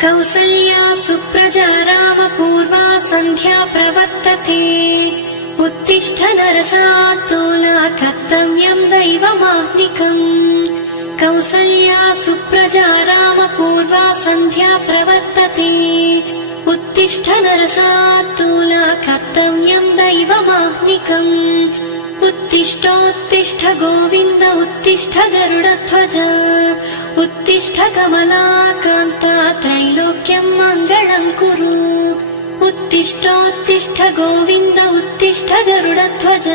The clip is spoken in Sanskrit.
कौसल्या सुप्रजा रामपूर्वा सन्ध्या प्रवर्तते उत्तिष्ठ नरशार्दूला कर्तव्यं दैवमाह्निकम् कौसल्या सुप्रजा रामपूर्वा सन्ध्या प्रवर्तते उत्तिष्ठ नरशार्दूला कर्तव्यं दैवमाह्निकम् उत्तिष्ठोत्तिष्ठ गोविन्द उत्तिष्ठ गरुडध्वज उत्तिष्ठ कमलाकान्ता त्रैलोक्यं मङ्गलं कुरु उत्तिष्ठोत्तिष्ठ गोविन्द उत्तिष्ठ गरुडध्वज।